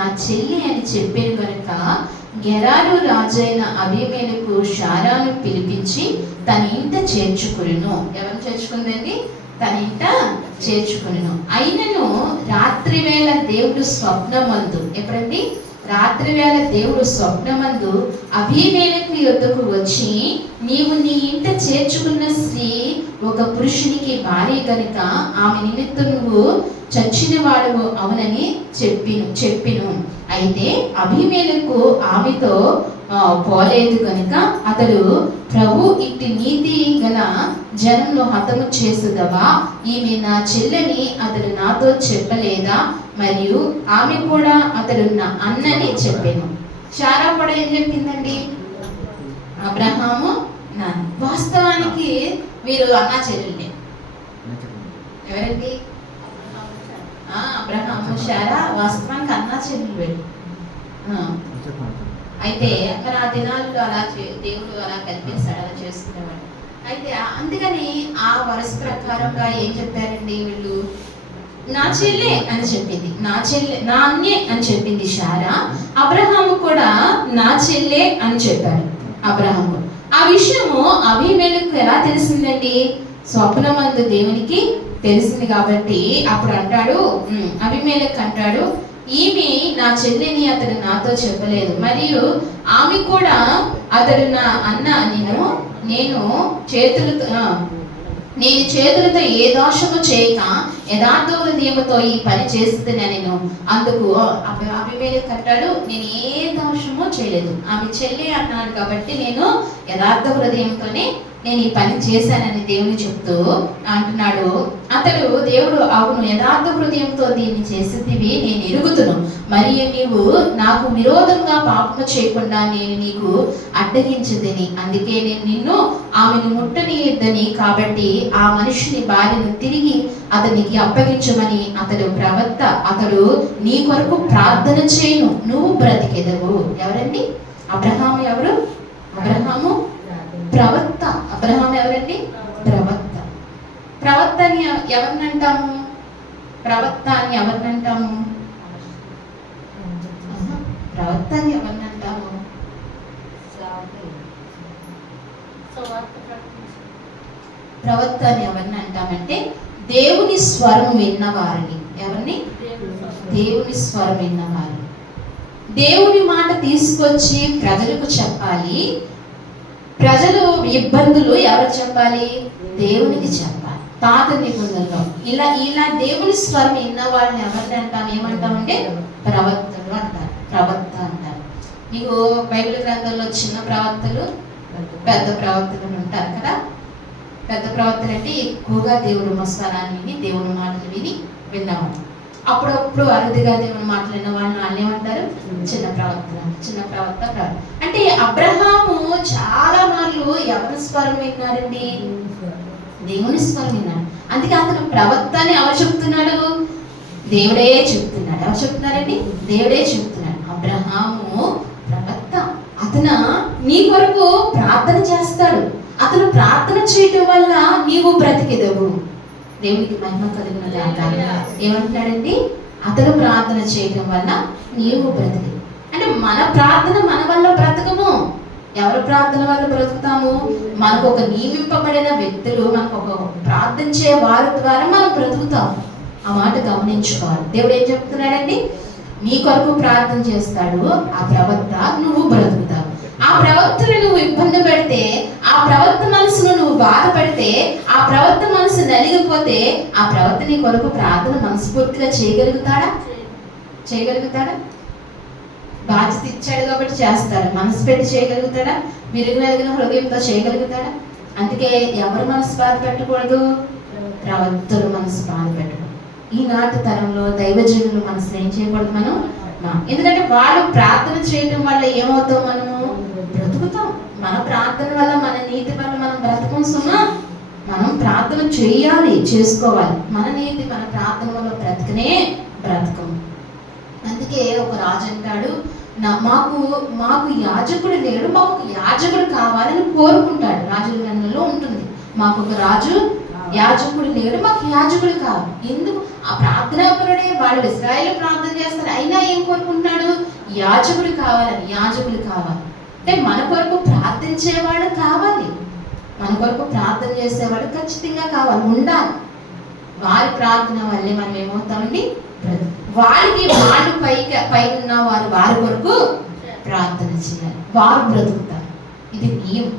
నా చెల్లి అని చెప్పాను కనుక గెరారు రాజైన అబీమెలెకు షారాను పిలిపించి తన ఇంట చేర్చుకును. ఎవరు చేర్చుకుందండి? తన ఇంట చేర్చుకును. అయినను రాత్రి వేళ దేవుడు స్వప్నమందు, ఎప్పుడండి? రాత్రి వేళ దేవుడు స్వప్నమందు అబీమెలెకు యొద్దకు వచ్చి, నీవు నీ ఇంట చేర్చుకున్న స్త్రీ ఒక పురుషునికి భార్య కనుక ఆమె నిమిత్తం నువ్వు చచ్చిన వాడు అవునని చెప్పిను. అయితే అబీమెలెకు ఆమెతో పోలేదు కనుక అతడు, ప్రభు ఇట్టి నీతి గల జనంను హతము చేసేదవా? ఈమె నా చెల్లని అతడు నాతో చెప్పలేదా? మరియు ఆమె కూడా అతడు నా అన్నని చెప్పాను. శారా కూడా ఏం చెప్పిందండి? అబ్రహాము నాన్న. వాస్తవానికి వీరు అన్నా చెల్లెళ్ళే. ఎవరండి? అబ్రహాము శారా వాస్తవానికి అన్నా చెల్లెలు. అయితే మరి ఆ దినాల్లో అలా దేవుడు అలా కల్పిస్తాడు, అలా చేసుకునేవాడు. అయితే అందుకని ఆ వరుస ప్రకారంగా ఏం చెప్పారండి వీళ్ళు? నా చెల్లె అని చెప్పింది, నా చెల్లె, నా అన్నే అని చెప్పింది శారా. అబ్రహాము కూడా నా చెల్లె అని చెప్పాడు అబ్రహాము. ఆ విషయము అబీమెలెకు ఎలా తెలిసిందండి? స్వప్నమందు దేవునికి తెలిసింది కాబట్టి అప్పుడు అంటాడు, అబీమెలెకు అంటాడు, ఈమె నా చెల్లిని అతడు నాతో చెప్పలేదు, మరియు ఆమె కూడా అతడు నా అన్న, నేను చేతులతో ఏ దోషము చేయక యథార్థ హృదయముతో ఈ పని చేస్తుందని నేను. అందుకు అబీమెలెకు అంటాడు, నేను ఏ దోషము చేయలేదు, ఆమె చెల్లి అన్నాడు కాబట్టి నేను యథార్థ హృదయంతోనే నేను ఈ పని చేశానని దేవుని చెప్తూ అంటున్నాడు. అతడు, దేవుడు, అవును యథార్థ హృదయంతో దీన్ని చేసేదివి నేను ఎరుగుతును, మరియు నీవు నాకు విరోధంగా పాపము చేయకుండా నేను నీకు అడ్డగించదని, అందుకే నేను నిన్ను ఆమెను ముట్టనియొద్దని, కాబట్టి ఆ మనుషుని భార్యను తిరిగి అతనికి అప్పగించమని అతడు ప్రవక్త, అతడు నీ కొరకు ప్రార్థన చేయను, నువ్వు బ్రతికెదవు. ఎవరండి? అబ్రహాము. ఎవరు? అబ్రహాము ప్రవక్త. అబ్రహాం ఎవరండి? ప్రవక్త. ప్రవక్త అని ఎవరిని అంటాము? ప్రవక్త అని ఎవరిని అంటాము? ప్రవక్త అని ఎవరిని అంటాము? ప్రవక్త అని ఎవరిని అంటామంటే దేవుని స్వరం విన్నవారిని. ఎవరిని? దేవుని స్వరం విన్నవారు. దేవుని మాట తీసుకొచ్చి ప్రజలకు చెప్పాలి. ప్రజలు ఇబ్బందులు ఎవరు చెప్పాలి? దేవునికి చెప్పాలి. పాత నిబంధనలో ఇలా దేవుని స్వరం విన్న వాళ్ళని ఎవరిని అంటాం? ఏమంటామంటే ప్రవక్తలు అంటారు, ప్రవక్త అంటారు. మీకు బైబిల్ గ్రంథంలో చిన్న ప్రవక్తలు, పెద్ద ప్రవక్తలు ఉంటారు కదా. పెద్ద ప్రవక్తలు అంటే ఎక్కువగా దేవుడు స్వరాన్ని విని దేవుని మాటలు విని విన్నవాళ్ళు. అప్పుడప్పుడు అరుదుగా దేవుని మాట్లాడిన వాళ్ళని ఏమంటారు? చిన్న ప్రవక్త. చిన్న ప్రవక్త. అంటే అబ్రహాము చాలా మార్లు ఎవరి స్వరం విన్నారండి? దేవుని స్వరం విన్నాడు. అందుకే అతను ప్రవక్త అని ఎవరు చెప్తున్నాడు? దేవుడే చెప్తున్నాడు. ఎవరు చెప్తున్నారండి? దేవుడే చెప్తున్నాడు. అబ్రహాము ప్రవక్త. అతను నీ కొరకు ప్రార్థన చేస్తాడు. అతను ప్రార్థన చేయటం వల్ల నీవు బ్రతికెదవు. దేవునికి మహిమ కలిగిన గాక. ఏమంటున్నాడండి? అతను ప్రార్థన చేయటం వల్ల నీవు బ్రతికి. అంటే మన ప్రార్థన మన వల్ల బ్రతకము. ఎవరి ప్రార్థన వల్ల బ్రతుకుతాము? మనకు ఒక నియమింపబడిన వ్యక్తులు, మనకు ఒక ప్రార్థించే వారి ద్వారా మనం బ్రతుకుతాము. ఆ మాట గమనించుకోవాలి. దేవుడు ఏం చెప్తున్నాడండి? నీ కొరకు ప్రార్థన చేస్తాడు ఆ ప్రవక్త, నువ్వు బ్రతుకుతావు. ఆ ప్రవక్తను నువ్వు ఇబ్బంది పెడితే, ఆ ప్రవక్త మనసును నువ్వు బాధపడితే, ఆ ప్రవక్త మనసు నలిగిపోతే, ఆ ప్రవక్త నీ కొరకు ప్రార్థన మనస్ఫూర్తిగా చేయగలుగుతాడా? చేయగలుగుతాడా? బాధ్యత ఇచ్చాడు కాబట్టి చేస్తాడు. మనసు పెట్టి చేయగలుగుతాడా? విరిగిన హృదయంతో చేయగలుగుతాడా? అందుకే ఎవరు మనసు బాధ పెట్టకూడదు? ప్రవక్తలు మనసు బాధ పెట్టకూడదు. ఈనాటి తరంలో దైవజనులు మనసును ఏం చేయకూడదు మనం? ఎందుకంటే వాళ్ళు ప్రార్థన చేయడం వల్ల ఏమవుతాం? మనము బ్రతుకుతాం. మన ప్రార్థన వల్ల, మన నీతి వల్ల మనం బ్రతకం. సుమా, మనం ప్రార్థన చేయాలి, చేసుకోవాలి. మన నీతి మన ప్రార్థన వల్ల బ్రతకనే బ్రతకం. అందుకే ఒక రాజు అంటాడు, మాకు యాజకుడు లేడు, మాకు యాజకుడు కావాలని కోరుకుంటాడు. రాజుల గ్రంథంలో ఉంటుంది, మాకు ఒక రాజు యాజకుడు లేడు, మాకు యాజకుడు కావాలి. ఎందుకు? ఆ ప్రార్థనాపరుడే, వాళ్ళు ఇశ్రాయేలు ప్రార్థన చేస్తారు, అయినా ఏం కోరుకుంటున్నాడు? యాజకుడు కావాలని, యాజకులు కావాలి అంటే మన కొరకు ప్రార్థించేవాడు కావాలి, మన కొరకు ప్రార్థన చేసేవాడు ఖచ్చితంగా కావాలి, ఉండాలి. వారి ప్రార్థన వల్లే మనం ఏమవుతామండి, వారికి వాళ్ళు పై ఉన్న వారి కొరకు ప్రార్థన చేయాలి, వారు బ్రతుకుతారు. ఇది నియమం.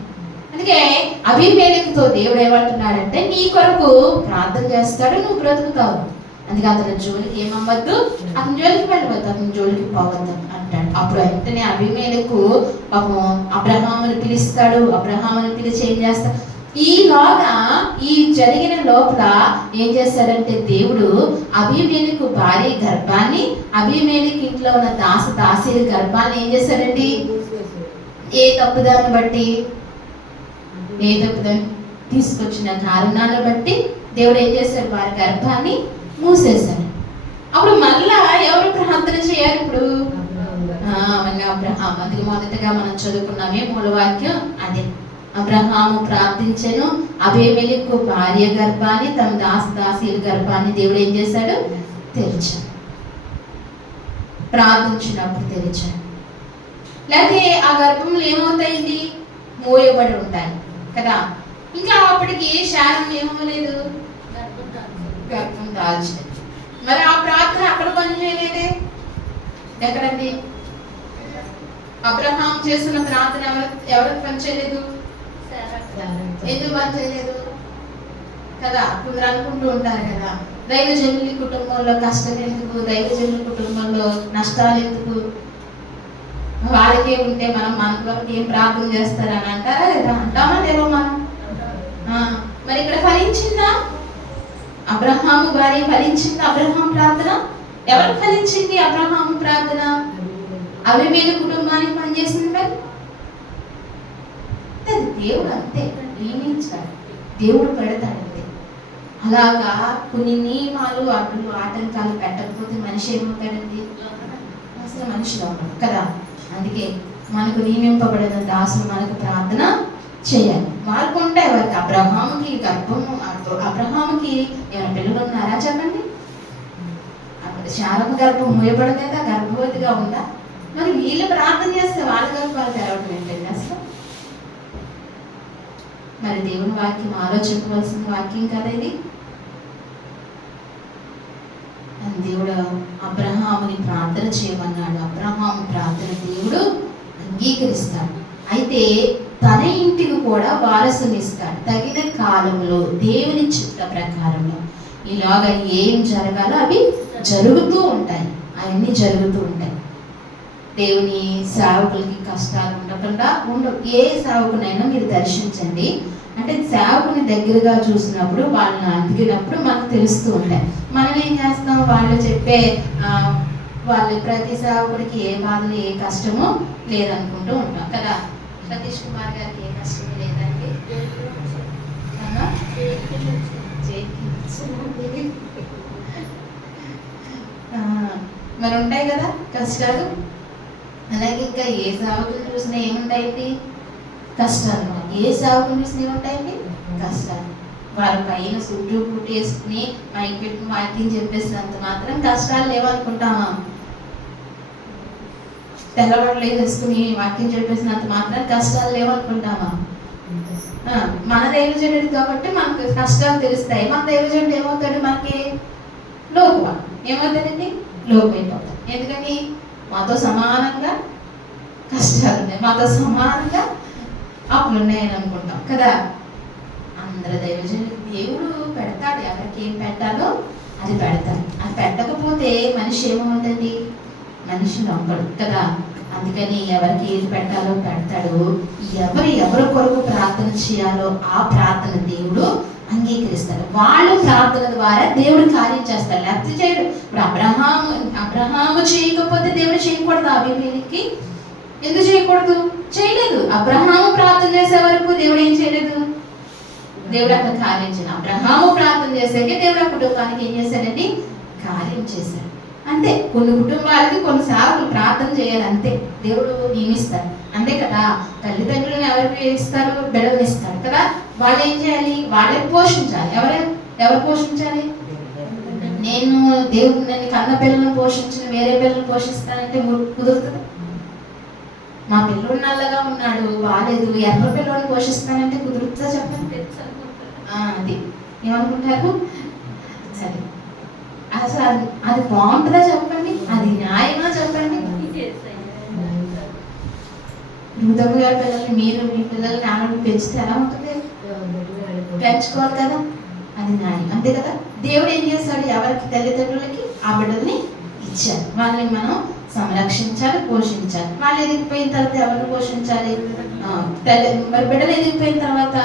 అందుకే అబీమెలెకుతో దేవుడు ఏమంటున్నాడంటే నీ కొరకు ప్రార్థన చేస్తాడు, నువ్వు బ్రతుకుతావు. అందుకే అతని జోలికి ఏమవ్వద్దు, అతని జోలికి వెళ్ళవద్దు, అతని జోలికి పోవద్దు అంటాడు. అప్పుడు వెంటనే అబీమెలెకు పాపం అబ్రహామును పిలుస్తాడు. అబ్రహామును పిలిచి ఏం చేస్తాడు, ఈలోగా ఈ జరిగిన లోపల ఏం చేస్తాడంటే దేవుడు అబీమెలెకు భార్య గర్భాన్ని, అబీమెలెకు ఇంట్లో ఉన్న దాసీల గర్భాన్ని ఏం చేశాడండి, ఏ తప్పుదాన్ని బట్టి, ఏ తప్పుదాన్ని తీసుకొచ్చిన కారణాన్ని బట్టి దేవుడు ఏం చేశాడు, వారి గర్భాన్ని మూసేశాడు. అప్పుడు మళ్ళా ఎవరు ప్రార్థన చేయాలి ఇప్పుడు, అబ్రహాం. అందుకే మొదటగా మనం చదువుకున్నామే మూలవాక్యం అదే, అబ్రహాము ప్రార్థించెను, అబీమెలెకు భార్య గర్భాన్ని, తమ దాసీల గర్భాన్ని దేవుడు ఏం చేశాడు, తెరిచాడు. ప్రార్థించినప్పుడు తెరిచాడు. లేకపోతే ఆ గర్భంలో ఏమవుతాయండి, మోయబడి ఉంటాయి కదా. ఇంకా అప్పటికి శారం ఏమవ్వలేదు, గర్భం దాల్చలేదు. మరి ఆ ప్రార్థన అక్కడ పని చేయలేదే, ఎక్కడండి అబ్రహాం చేస్తున్న ప్రార్థన ఎవరికి పని చేయలేదు, ఎందుకు పని చేయలేదు కదా. కొందరు అనుకుంటూ ఉంటారు కదా, దైవజనుల కుటుంబంలో కష్టం ఎందుకు, దైవజనుల కుటుంబంలో నష్టాలు ఎందుకు, వాళ్ళకే ఉంటే మనం మన కొరకు ఏం ప్రార్థన చేస్తారని అంటారా లేదా, అంటామా లేవో మనం. మరి ఇక్కడ ఫలించిందా, అబ్రహాము భార్య ఫలించింది అబ్రహాం ప్రార్థన, ఎవరికి ఫలించింది అబ్రహాము ప్రార్థన, అబీమెలెకు కుటుంబానికి పనిచేసింది. మరి దేవుడు అంతే నియమించాడు, దేవుడు పెడతాడంతే. అలాగా కొన్ని నియమాలు అడ్డులు ఆటంకాలు పెట్టకపోతే మనిషి ఏమవుతాడండి, అసలు మనిషిలో ఉన్నాడు కదా. అందుకే మనకు నియమింపబడిన దాసులు మనకు ప్రార్థన చేయాలి. వాళ్ళకు ఉంటాయి, వారికి అబ్రహాముకి గర్భము, అబ్రహాముకి ఏమైనా పిల్లలు ఉన్నారా చెప్పండి, శారము గర్భం మూయబడలేదా, గర్భవతిగా ఉందా. మరి వీళ్ళు ప్రార్థన చేస్తే వాళ్ళ గర్భాలు తెరవడం ఏంటండి అసలు. మరి దేవుని వాక్యం ఆలోచించవలసిన వాక్యం కదా ఇది. దేవుడు అబ్రహాముని ప్రార్థన చేయమన్నాడు, అబ్రహాము ప్రార్థన దేవుడు అంగీకరిస్తాడు. అయితే తన ఇంటికి కూడా వారసునిస్తాడు తగిన కాలంలో, దేవుని చిత్త ప్రకారంలో. ఇలాగా ఏం జరగాలో అవి జరుగుతూ ఉంటాయి, అవన్నీ జరుగుతూ ఉంటాయి. దేవుని సేవకులకి కష్టాలు ఉండకుండా ఉండవు. ఏ సేవకునైనా మీరు దర్శించండి, అంటే సేవకుని దగ్గరగా చూసినప్పుడు వాళ్ళని అడిగినప్పుడు మనకు తెలుస్తూ ఉంటాయి. మనం ఏం చేస్తాం, వాళ్ళు చెప్పే వాళ్ళు ప్రతి సేవకుడికి ఏ బాధలు ఏ కష్టమో లేదనుకుంటూ ఉంటాం కదా. సతీష్ కుమార్ గారికి ఏ కష్టమో లేదండి, మరి ఉంటాయి కదా కష్టాలు. అలాగే ఇంకా ఏ సేవకులు చూసినా ఏముంటాయండి, కష్టాలు. ఏ సేవకులు చూసినా ఏముంటాయండి, కష్టాలు. వాళ్ళ పైన చుట్టూ పుట్టి వేసుకుని మైక్ పెట్టి వాక్యం చెప్పేసినంత మాత్రం కష్టాలు లేవనుకుంటామా, తెల్లబడలు వేసుకుని వాక్యం చెప్పేసినంత మాత్రం కష్టాలు లేవనుకుంటామా. మన దైవజనుడు కాబట్టి మనకు కష్టాలు తెలుస్తాయి. మన దైవజనుడు ఏమవుతాడు, మనకి లోకువ ఏమవుతాడండి, లోకైపోతాడు. ఎందుకని మాతో సమానంగా కష్టాలు ఉన్నాయి, మాతో సమానంగా అప్పులు ఉన్నాయని అనుకుంటాం కదా. అందరు దైవజనుడికి దేవుడు పెడతాడు, ఎవరికి ఏం పెట్టాలో అది పెడతాడు. అది పెట్టకపోతే మనిషి ఏమవుతుంది, మనిషి నమ్మడు కదా. అందుకని ఎవరికి ఏది పెట్టాలో పెడతాడు. ఎవరి కొరకు ప్రార్థన చేయాలో ఆ ప్రార్థన దేవుడు అంగీకరిస్తాడు. వాళ్ళు ప్రార్థన ద్వారా దేవుడు కార్యం చేస్తాడు, లేకపోతే చేయడు. ఇప్పుడు అబ్రహాము చేయకపోతే దేవుడు చేయకూడదు. అబీమెలెకుకి ఎందుకు చేయకూడదు, చేయలేదు. అబ్రహాము ప్రార్థన చేసే వరకు దేవుడు ఏం చేయలేదు, దేవుడు అక్కడ కార్యం చేయలేదు. అబ్రహాము ప్రార్థన చేసాకే దేవుడు ఆ కుటుంబానికి ఏం చేశాడండి, కార్యం చేశాడు. అంతే, కొన్ని కుటుంబాలకి కొన్ని సేవకులు ప్రార్థన చేయాలి, అంతే దేవుడు నియమిస్తాడు, అంతే కదా. తల్లిదండ్రులను ఎవరికి ఇస్తారు, బిడ్డలు ఇస్తారు కదా. వాళ్ళు ఏం చేయాలి, వాళ్ళే పోషించాలి. ఎవరు పోషించాలి, నేను దేవుడు నన్ను కన్న పిల్లలను పోషించిన వేరే పిల్లలను పోషిస్తానంటే కుదురుతుంది. మా పిల్లోడు నల్లగా ఉన్నాడు బాగాలేదు, ఎర్ర పిల్లోడిని పోషిస్తానంటే కుదురుతుందా చెప్పండి? అది ఏమనుకుంటారు? సరే అసలు అది బాగుంటుందా చెప్పండి? అది న్యాయమా చెప్పండి? రుదమ్మ గారి పిల్లల్ని మీరు మీ పిల్లల్ని ఆమె పెంచితే ఎలా ఉంటుంది? పెంచుకోవాలి కదా, అది న్యాయం, అంతే కదా. దేవుడు ఏం చేస్తాడు? ఎవరికి తల్లిదండ్రులకి ఆ బిడ్డల్ని ఇచ్చారు, వాళ్ళని మనం సంరక్షించాలి, పోషించాలి. వాళ్ళు ఎదిగిపోయిన తర్వాత ఎవరిని పోషించాలి? మరి బిడ్డలు ఎదిగిపోయిన తర్వాత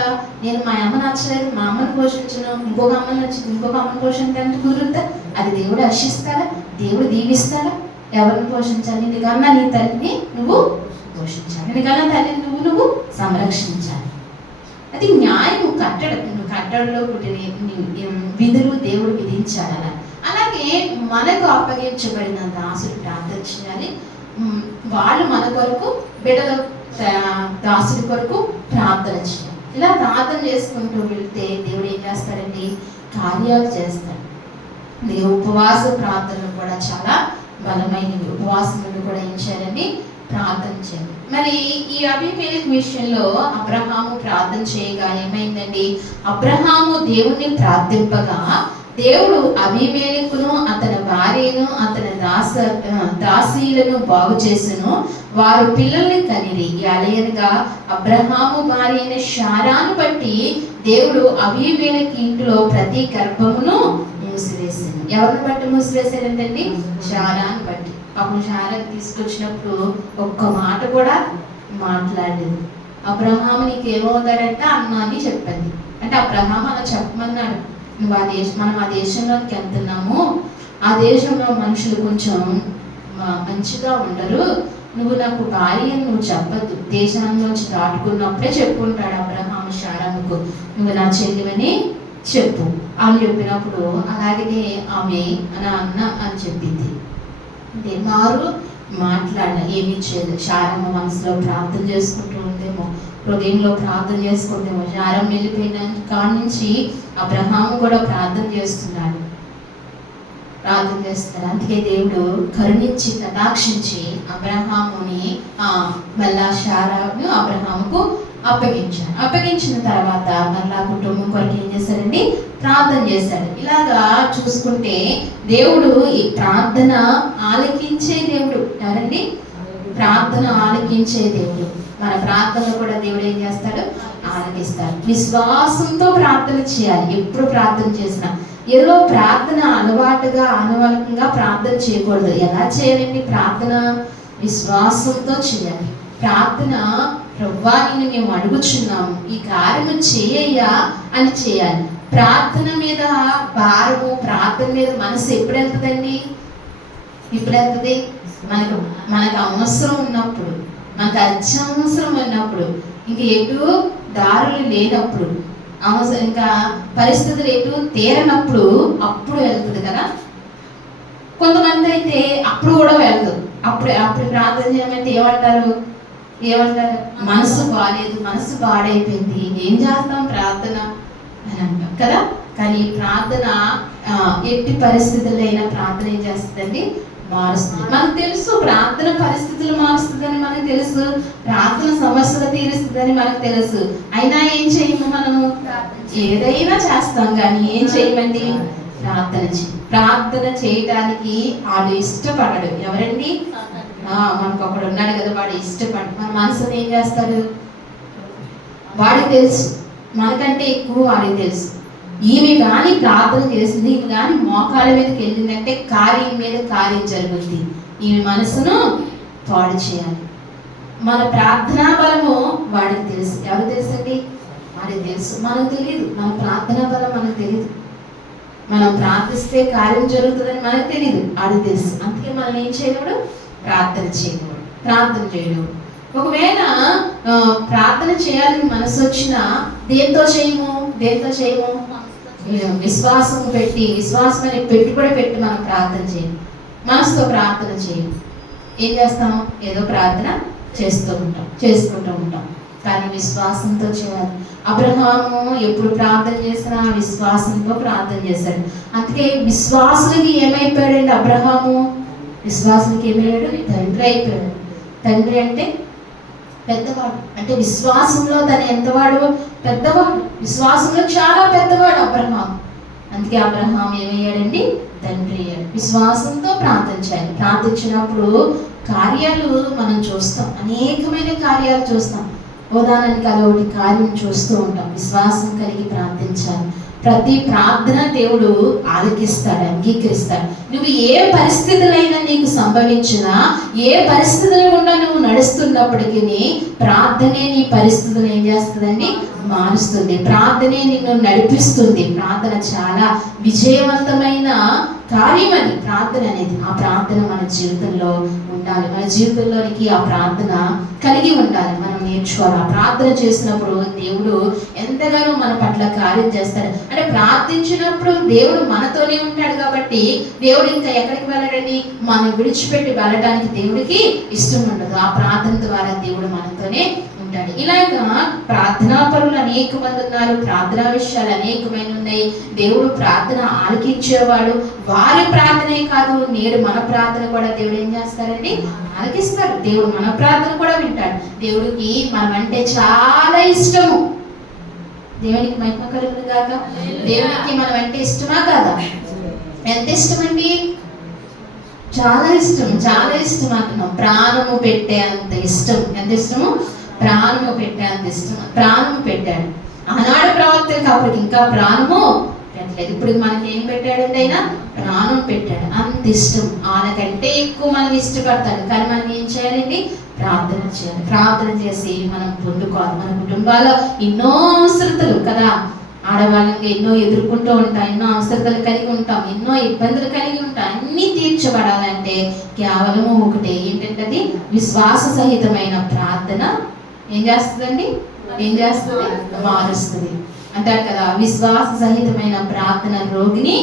నేను మా అమ్మ నచ్చలేదు, మా అమ్మని పోషించను, ఇంకొక అమ్మని నచ్చింది, ఇంకొక అమ్మని పోషించాలంటే కుదురుతా? అది దేవుడు హర్షిస్తాడా? దేవుడు దీవిస్తాడా? ఎవరిని పోషించాలి? నీకన్నా నీ తల్లిని నువ్వు పోషించాలి, నీకన్నా తల్లిని నువ్వు సంరక్షించాలి. అది న్యాయము. కట్టడలో పుట్టిన విధులు దేవుడు విధించాడు అలా. అలాగే మనకు అప్పగించబడిన దాసుడు ప్రార్థన చేయాలి. వాళ్ళు మన కొరకు బిడ్డల దాసుడి కొరకు ప్రార్థన చేయాలి. ఇలా ప్రార్థన చేసుకుంటూ వెళ్తే దేవుడు ఏం చేస్తాడండి? కార్యాలు చేస్తాడు. ఉపవాస ప్రార్థనలు కూడా చాలా బలమైనవి. ఉపవాసములు కూడా ఏం చేయాలండి? ప్రార్థన చేయాలి. మరి ఈ అబీమెలెకు విషయంలో అబ్రహాము ప్రార్థన చేయగా ఏమైందండి? అబ్రహాము దేవుణ్ణి ప్రార్థింపగా దేవుడు అబీమెలెకును అతని భార్యను అతని దాసీలను బాగు చేసెను. వారు పిల్లల్ని కనిరి. అలయనగా అబ్రహాము భార్య అయిన శారాను బట్టి దేవుడు అబీమెలెకు ఇంటిలో ప్రతి గర్భమును మూసివేసాను. ఎవరిని బట్టి మూసివేశారంటండి? శారాను బట్టి. అప్పుడు శారాను తీసుకొచ్చినప్పుడు ఒక్క మాట కూడా మాట్లాడలేదు. అబ్రహాము నీకు ఏమవుతాడంటే అన్న అని చెప్పింది. అంటే అబ్రహాము అలా చెప్పమన్నాడు. నువ్వు మనం ఆ దేశంలోకి వెళ్తున్నాము, ఆ దేశంలో మనుషులు కొంచెం మంచిగా ఉండరు, నువ్వు నాకు భార్య అని నువ్వు చెప్పద్దు, దేశాల్లోంచి దాటుకున్నప్పుడే చెప్పుకుంటాడు అబ్రహాము శారాముకు, నువ్వు నా చెల్లివని చెప్పు అని చెప్పినప్పుడు అలాగనే ఆమె అన్న అని చెప్పింది. మారు మాట్లాడ ఏమి చేయదు. శారమ్మ మనసులో ప్రార్థన చేసుకుంటూ ఉందేమో, హృదయంలో ప్రార్థన చేసుకుంటేమో. శారమ్మ వెళ్ళిపోయిన కాడి నుంచి అబ్రహాము కూడా ప్రార్థన చేస్తున్నాడు. అందుకే దేవుడు కరుణించి కటాక్షించి అబ్రహాముని మళ్ళా శారాను అబ్రహాముకు అప్పగించాడు. అప్పగించిన తర్వాత మళ్ళా కుటుంబం కొరకు ఏం చేశాడండి? ప్రార్థన చేశాడు. ఇలాగా చూసుకుంటే దేవుడు ఈ ప్రార్థన ఆలకించే దేవుడు. ఎవరండి? ప్రార్థన ఆలకించే దేవుడు. మన ప్రార్థన కూడా దేవుడు ఏం చేస్తాడు? ఆలకిస్తాడు. విశ్వాసంతో ప్రార్థన చేయాలి. ఎప్పుడు ప్రార్థన చేసినా ఏదో ప్రార్థన అలవాటుగా అనువలంగా ప్రార్థన చేయకూడదు. ఎలా చేయాలండి ప్రార్థన? విశ్వాసంతో చేయాలి. ప్రార్థన ప్రభువా నిన్ను మేము అడుగుచున్నాము, ఈ కార్యము చేయయ్యా అని చేయాలి. ప్రార్థన మీద భారము, ప్రార్థన మీద మనసు ఎప్పుడు వెళ్తుందండి? ఎప్పుడు వెళ్తుంది? మనకు అవసరం ఉన్నప్పుడు, మనకు అత్యవసరం ఉన్నప్పుడు, ఇంక ఎటు దారులు లేనప్పుడు, ఇంకా పరిస్థితులు ఎటు తీరనప్పుడు అప్పుడు వెళ్తుంది కదా. కొంతమంది అయితే అప్పుడు కూడా వెళ్తుంది. అప్పుడు ప్రార్థన చేయమంటే ఏమంటారు? మనసు బాగాలేదు, మనసు పాడైపోయింది, ఏం చేస్తాం ప్రార్థన అని అంటాం కదా. కానీ ప్రార్థన ఎట్టి పరిస్థితుల్లో అయినా ప్రార్థన ఏం చేస్తుందండి? మారుస్తుంది. మనకు తెలుసు ప్రార్థన పరిస్థితులు మారుస్తుందని మనకు తెలుసు, ప్రార్థన సమస్యలు తీరుస్తుందని మనకు తెలుసు. అయినా ఏం చేయము? మనము ఏదైనా చేస్తాం కానీ ఏం చేయమండి? ప్రార్థన చేయడానికి వాడు ఇష్టపడడు. ఎవరండి? మనకు ఒకడు ఉన్నాడు కదా, వాడు ఇష్టపడు. మన మనసుని ఏం చేస్తాడు? వాడికి తెలుసు, మనకంటే ఎక్కువ వాడికి తెలుసు. ఈమె కానీ ప్రార్థన చేసింది, ఈమె కానీ మోకాళ్ళ మీదకి వెళ్ళిందంటే కార్యం మీద కార్యం జరుగుతుంది. ఈమె మనసును పాడు చేయాలి. మన ప్రార్థనా బలము వాడికి తెలుసు. ఎవరు తెలుసండి? వాడికి తెలుసు, మనకు తెలియదు. మన ప్రార్థనా బలం మనకు తెలియదు. మనం ప్రార్థిస్తే కార్యం జరుగుతుందని మనకు తెలియదు, వాడికి తెలుసు. అందుకే మనం ఏం చేయకూడదు? ప్రార్థన చేయకూడదు. ఒకవేళ ప్రార్థన చేయాలని మనసు వచ్చినా దేంతో చేయము? విశ్వాసం అనే పెట్టుబడి పెట్టి మనం ప్రార్థన చేయము. మనసుతో ప్రార్థన చేయము. ఏం చేస్తాము? ఏదో ప్రార్థన చేసుకుంటూ ఉంటాం. కానీ విశ్వాసంతో చేయాలి. అబ్రహాము ఎప్పుడు ప్రార్థన చేసినా విశ్వాసంతో ప్రార్థన చేశాడు. అందుకే విశ్వాసులకి ఏమైపోయాడండి అబ్రహాము? విశ్వాసులకి ఏమయ్యాడు? తండ్రి అయిపోయాడు. తండ్రి అంటే పెద్దవాడు, అంటే విశ్వాసంలో తను ఎంతవాడు? పెద్దవాడు. విశ్వాసంలో చాలా పెద్దవాడు అబ్రహాం. అందుకే అబ్రహాం ఏమయ్యాడండి? తండ్రి అయ్యాడు. విశ్వాసంతో ప్రార్థించాలి. ప్రార్థించినప్పుడు కార్యాలు మనం చూస్తాం, అనేకమైన కార్యాలు చూస్తాం. ఉదాహరణకి అలా ఒకటి కార్యం చూస్తూ ఉంటాం. విశ్వాసం కలిగి ప్రార్థించాలి. ప్రతి ప్రార్థన దేవుడు ఆలకిస్తాడు, అంగీకరిస్తాడు. నువ్వు ఏ పరిస్థితులైనా నీకు సంభవించినా, ఏ పరిస్థితుల గుండా నువ్వు నడుస్తున్నప్పటికీ ప్రార్థనే నీ పరిస్థితులు ఏం చేస్తుందండి? మారుస్తుంది. ప్రార్థనే నిన్ను నడిపిస్తుంది. ప్రార్థన చాలా విజయవంతమైన కార్యం అది, ప్రార్థన అనేది. ఆ ప్రార్థన మన జీవితంలో ఉండాలి. మన జీవితంలోనికి ఆ ప్రార్థన కలిగి ఉండాలి. మనం నేర్చుకోవాలి. ఆ ప్రార్థన చేసినప్పుడు దేవుడు ఎంతగానో మన పట్ల కార్యం చేస్తాడు. అంటే ప్రార్థించినప్పుడు దేవుడు మనతోనే ఉంటాడు కాబట్టి దేవుడు ఇంకా ఎక్కడికి వెళ్ళడండి? మనం విడిచిపెట్టి వెళ్ళడానికి దేవుడికి ఇష్టం ఉండదు. ఆ ప్రార్థన ద్వారా దేవుడు మనతోనే ఉంటాడు. ఇలాగా ప్రార్థనా పరులు అనేక మంది ఉన్నారు. ప్రార్థనా విషయాలు అనేకమైన ఉన్నాయి. దేవుడు ప్రార్థన ఆలకించేవాడు. వారి ప్రార్థనే కాదు, నేడు మన ప్రార్థన కూడా దేవుడు ఏం చేస్తారండి? ఆలకిస్తారు. దేవుడు మన ప్రార్థన కూడా వింటాడు. దేవుడికి మనం అంటే చాలా ఇష్టము. దేవునికి మహిమ కలుగును గాక. దేవునికి మనం అంటే ఇష్టమా కాదా? ఎంత ఇష్టం అండి? చాలా ఇష్టం, చాలా ఇష్టం అంటున్నాం. ప్రాణము పెట్టే అంత ఇష్టం. ఎంత ఇష్టము? ప్రాణము పెట్టే అంత ఇష్టం. ప్రాణము పెట్టాడు. ఆనాడు ప్రవక్తలకు అప్పటికి ఇంకా ప్రాణము పెట్టలేదు. ఇప్పుడు మనకి ఏం పెట్టాడండి? ఆయన ప్రాణం పెట్టాడు. అంత ఇష్టం. ఆయనకంటే ఎక్కువ మనం ఇష్టపడతాడు. కానీ మనం ఏం చేయాలండి? ప్రార్థన చేయాలి. ప్రార్థన చేసి మనం పొందుకోవాలి. మన కుటుంబాల్లో ఎన్నో అవసరతలు కదా, ఆడవాళ్ళకి ఎన్నో ఎదుర్కొంటూ ఉంటాం, ఎన్నో అవసరతలు కలిగి ఉంటాం, ఎన్నో ఇబ్బందులు కలిగి ఉంటాం. అన్నీ తీర్చబడాలంటే కేవలం ఒకటే, ఏంటంటే అది విశ్వాస సహితమైన ప్రార్థన ఏం చేస్తుందండి? ఏం చేస్తుంది? మారుస్తుంది. అంటారు కదా, విశ్వాస సహితమైన ప్రార్థన రోగిని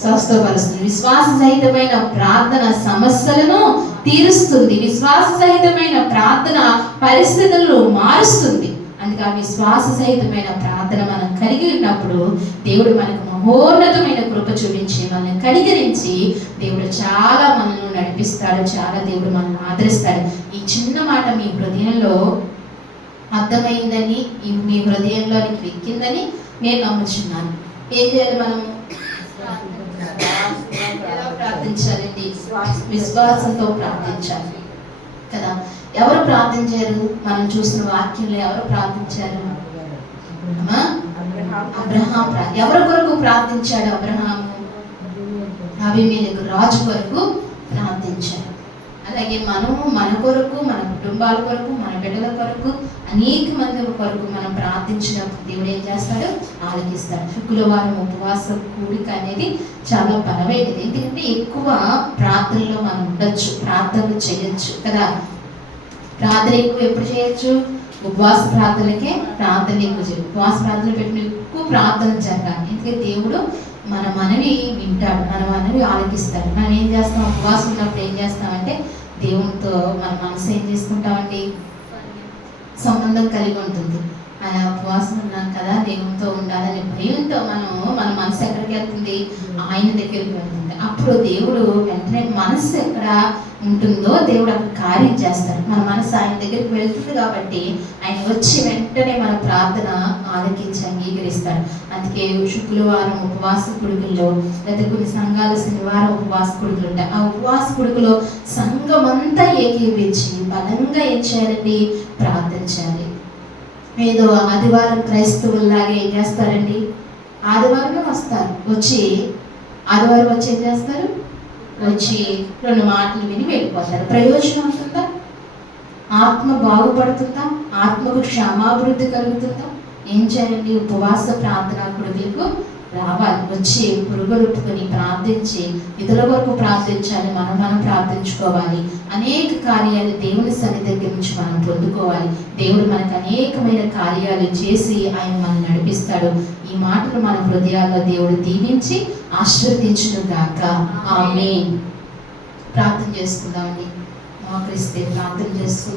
స్వస్థపరుస్తుంది. విశ్వాస సహితమైన ప్రార్థన సమస్యలను తీరుస్తుంది. విశ్వాస సహితమైన ప్రార్థన పరిస్థితులను మారుస్తుంది. అందుకే ఆ విశ్వాస సహితమైన ప్రార్థన మనం కలిగి ఉన్నప్పుడు దేవుడు మనకు మహోన్నతమైన కృప చూపించి మనల్ని కనికరించి దేవుడు చాలా మనల్ని నడిపిస్తాడు. చాలా దేవుడు మనల్ని ఆదరిస్తాడు. ఈ చిన్న మాట మీ హృదయంలో అర్థమైందని, మీ హృదయంలోనికి వెక్కిందని నేను నమ్ముచున్నాను. ఏం చేయాలి? మనం ప్రార్థించాలండి. విశ్వాసంతో ప్రార్థించాలి కదా. ఎవరు ప్రార్థించారు? మనం చూసిన వాక్యంలో ఎవరు ప్రార్థించారు? అబ్రహాం. ఎవరి కొరకు ప్రార్థించాడు అబ్రహాము? అబీమెలెకు రాజు కొరకు ప్రార్థించాడు. అలాగే మనము మన కొరకు, మన కుటుంబాల కొరకు, మన బిడ్డల కొరకు, అనేక మంది కొరకు మనం ప్రార్థించినప్పుడు దేవుడు ఏం చేస్తాడు? ఆలకిస్తాడు. శుక్రవారం ఉపవాస కూడిక అనేది చాలా బలమైనది. ఎందుకంటే ఎక్కువ ప్రార్థనలో మనం ఉండొచ్చు, ప్రార్థనలు చేయొచ్చు కదా. ప్రార్థన ఎక్కువ ఎప్పుడు చేయొచ్చు? ఉపవాస ప్రార్థనలకే ప్రార్థన ఎక్కువ చేయాలి. ఉపవాస ప్రార్థనలు పెట్టిన ఎక్కువ ప్రార్థన జరగాలి. ఎందుకంటే దేవుడు మన మనవి వింటాడు, మన మనవి ఆలకిస్తాడు. మనం ఏం చేస్తాం? ఉపవాసం ఉన్నప్పుడు ఏం చేస్తామంటే దేవునితో మన మనసు ఏం చేసుకుంటామండి? సంబంధం కలిగి ఉంటుంది. ఆయన ఉపవాసం ఉన్నాం కదా, దేవునితో ఉండాలని భయంతో మన మనసు ఎక్కడికి వెళ్తుంది? ఆయన దగ్గరికి వెళ్తుంది. అప్పుడు దేవుడు వెంటనే మనసు ఎక్కడ ఉంటుందో దేవుడు అక్కడ కార్యం చేస్తాడు. మన మనసు ఆయన దగ్గరికి వెళ్తుంది కాబట్టి ఆయన వచ్చి వెంటనే మన ప్రార్థన ఆలకించి అంగీకరిస్తాడు. అందుకే శుక్రవారం ఉపవాస కొడుకుల్లో, లేదా కొన్ని సంఘాలు శనివారం ఉపవాస కొడుకులు ఉంటాయి. ఆ ఉపవాస కొడుకులో సంఘం అంతా ఏకీపించి బలంగా ఏం చేయాలండి? ప్రార్థించాలి. ఏదో ఆదివారం క్రైస్తవుల్లాగా ఏం చేస్తారండి? ఆదివారమే వస్తారు, వచ్చి ఆదివారం వచ్చి ఏం చేస్తారు? వచ్చి 2 మాటలు విని వెళ్ళిపోతారు. ప్రయోజనం అవుతుందా? ఆత్మ బాగుపడుతుందా? ఆత్మకు క్షమాభివృద్ధి కలుగుతుందా? ఏం చేయాలండి? ఉపవాస ప్రార్థన కొడుకులకు రావాలి. వచ్చి పురుగొలుపుకొని ప్రార్థించి ఇతరుల వరకు ప్రార్థించాలి. మనం ప్రార్థించుకోవాలి. అనేక కార్యాలు దేవుని సన్నిధి దగ్గర నుంచి మనం పొందుకోవాలి. దేవుడు మనకు అనేకమైన కార్యాలు చేసి ఆయన మనం నడిపిస్తాడు. ఈ మాటలు మన హృదయాల్లో దేవుడు దీవించి ఆశీర్వదించును గాక. ఆమేన్. ప్రార్థన చేసుకుందామండి. మోకరిస్తే ప్రార్థన చేసుకుందాం.